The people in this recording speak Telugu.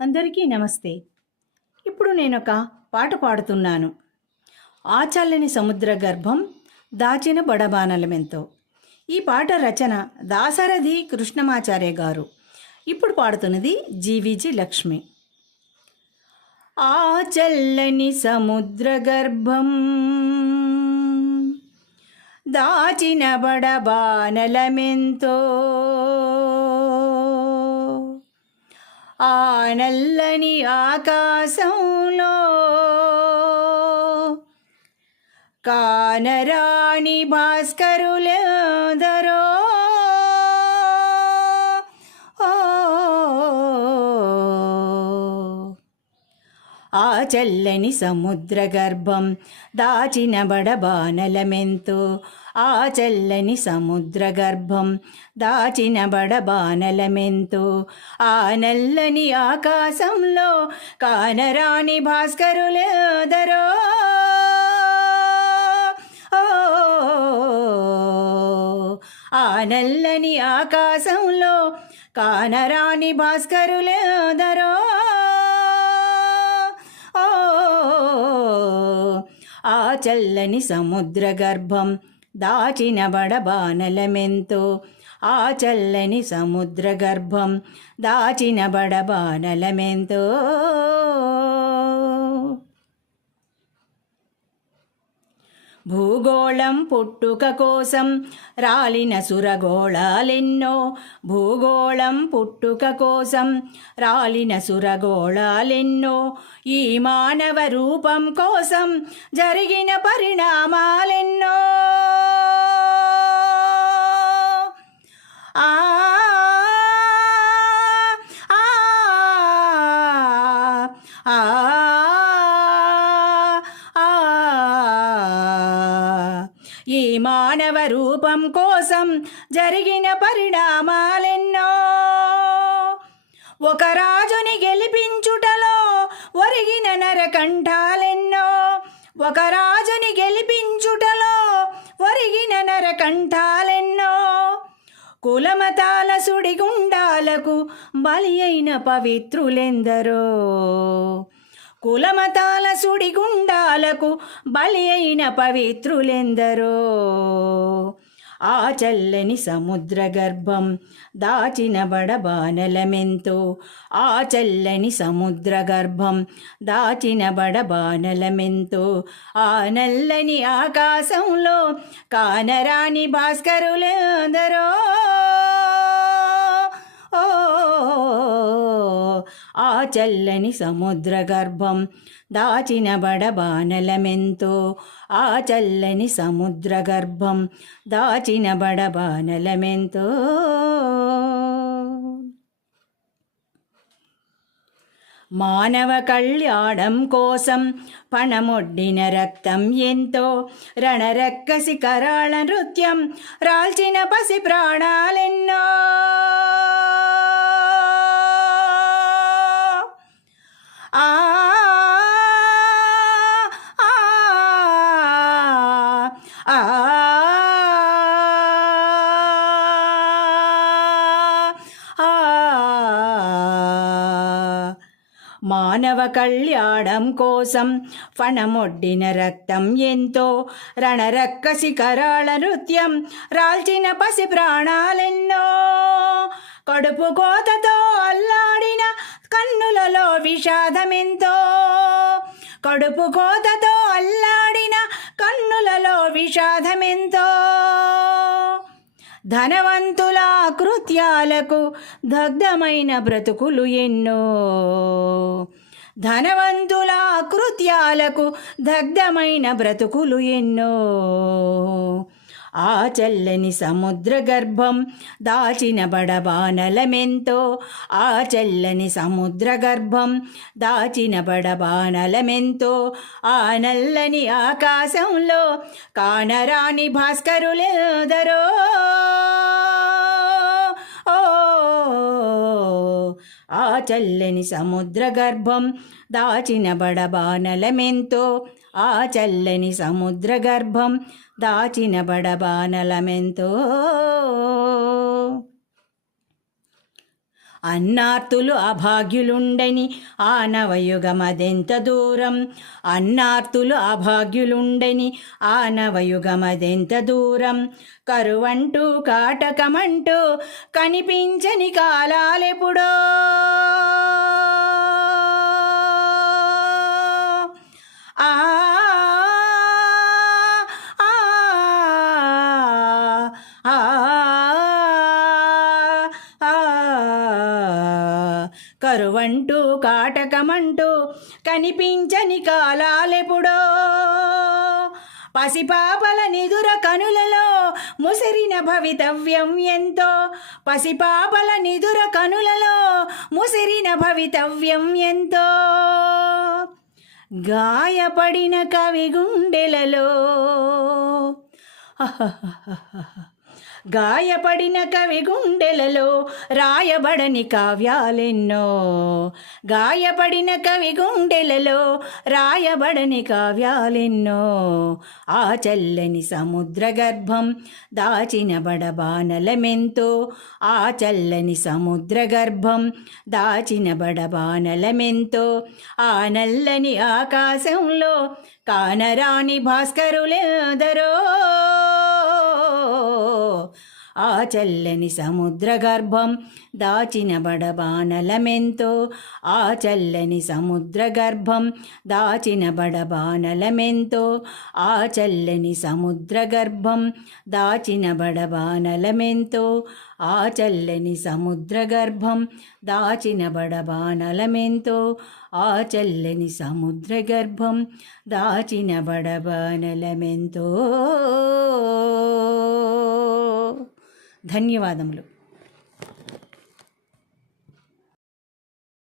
అందరికీ నమస్తే. ఇప్పుడు నేనొక పాట పాడుతున్నాను. ఆచల్లని సముద్ర గర్భం దాచిన బడబానలమెంతో. ఈ పాట రచన దాశరథి కృష్ణమాచార్య గారు. ఇప్పుడు పాడుతున్నది జీవిజి లక్ష్మి. ఆచల్లని సముద్ర గర్భం దాచిన బడబానలమెంతో, ఆ నల్లని ఆకాశంలో కానరాని భాస్కరులెందరో. ఆ చల్లని సముద్ర గర్భం దాచిన బడబానలమెంతో, ఆ చల్లని సముద్ర గర్భం దాచిన బడబానలమెంతో, ఆ నల్లని ఆకాశంలో కానరాని భాస్కరులెందరో. ఆ నల్లని ఆకాశంలో కానరాని భాస్కరులెందరో. ఆ చల్లని సముద్ర గర్భం దాచిన బడబానలమెంతో, ఆ చల్లని సముద్ర గర్భం దాచిన బడబానలమెంతో. భూగోళం పుట్టుక కోసం రాలిన సురగోళాలెన్నో, భూగోళం పుట్టుక కోసం రాలిన సురగోళాలెన్నో, ఈ మానవ రూపం కోసం జరిగిన పరిణామాలెన్నో. ఆ ఈ మానవ రూపం కోసం జరిగిన పరిణామాలెన్నో. ఒక రాజుని గెలిపించుటలో ఒరిగిన నరకంఠాలెన్నో, ఒక రాజుని గెలిపించుటలో ఒరిగిన నరకంఠాలెన్నో. కులమతాల సుడిగుండాలకు బలి అయిన పవిత్రులెందరో, కులమతాల సుడిగుండాలకు బలి అయిన పవిత్రులెందరో. ఆ చల్లని సముద్ర గర్భం దాచిన బడబానలమెంతో, ఆ చల్లని సముద్ర గర్భం దాచిన బడబానలమెంతో, ఆ నల్లని ఆకాశంలో కానరాని భాస్కరులెందరో. ఆ చల్లని సముద్ర గర్భం దాచిన బడబానలమెంతో, ఆ చల్లని సముద్ర గర్భం దాచిన బడబానలమెంతో. మానవ కళ్యాణం కోసం పణమొడ్డిన రక్తం ఎంతో, రణరక్కసి కరాళ నృత్యం రాల్చిన పసి ప్రాణాలెన్నో. ఆ మానవ కళ్యాణం కోసం ఫణమొడ్డిన రక్తం ఎంతో, రణరక్కసి కరాళ నృత్యం రాల్చిన పసి ప్రాణాలెన్నో. కడుపు కోతతో అల్లాడిన కన్నులలో విషాదమెంతో, కడుపు కోతతో అల్లాడిన కన్నులలో విషాదమెంతో. ధనవంతుల కృత్యాలకు దగ్ధమైన బ్రతుకులు ఎన్నో, ధనవంతుల కృత్యాలకు దగ్ధమైన బ్రతుకులు ఎన్నో. ఆ చల్లని సముద్ర గర్భం దాచిన బడబానలమెంతో, ఆ చల్లని సముద్ర గర్భం దాచిన బడబానలమెంతో, ఆ నల్లని ఆకాశంలో కానరాని భాస్కరులెందరో. ఆ చల్లని సముద్ర గర్భం దాచిన బడబానలమెంతో, ఆ చల్లని సముద్ర గర్భం దాచిన బడబానలమెంతో. అన్నార్తులు అభాగ్యులుండని ఆ నవయుగమదెంత దూరం, అన్నార్తులు అభాగ్యులుండని ఆ నవయుగమదెంత దూరం, కరువంటూ కాటకమంటూ కనిపించని కాలాలెప్పుడో, ఆ కరువంటూ కాటకమంటూ కనిపించని కాలాలెప్పుడో, పసిపాపల నిదుర కనులలో ముసిరిన భవితవ్యం ఎంతో, పసిపాపల నిదుర కనులలో ముసిరిన భవితవ్యం ఎంతో, గాయపడిన కవి గుండెలలో గాయపడిన కవి గుండెలలో రాయబడని కావ్యాలెన్నో, గాయపడిన కవి గుండెలలో రాయబడని కావ్యాలెన్నో, ఆ చల్లని సముద్ర గర్భం దాచిన బడబానలమెంతో, ఆ చల్లని సముద్ర గర్భం దాచిన బడబానలమెంతో, ఆ నల్లని ఆకాశంలో కానరాని భాస్కరులెదరో, ఆ చల్లని సముద్ర గర్భం దాచిన బడబానలమెంతో, ఆ చల్లని సముద్ర గర్భం దాచిన బడబానలమెంతో, ఆ చల్లని సముద్ర గర్భం దాచిన బడబానలమెంతో, ఆ చల్లని సముద్ర గర్భం దాచిన బడబానలమెంతో, ఆ చల్లని సముద్ర గర్భం దాచిన బడబానలమెంతో. ధన్యవాదములు.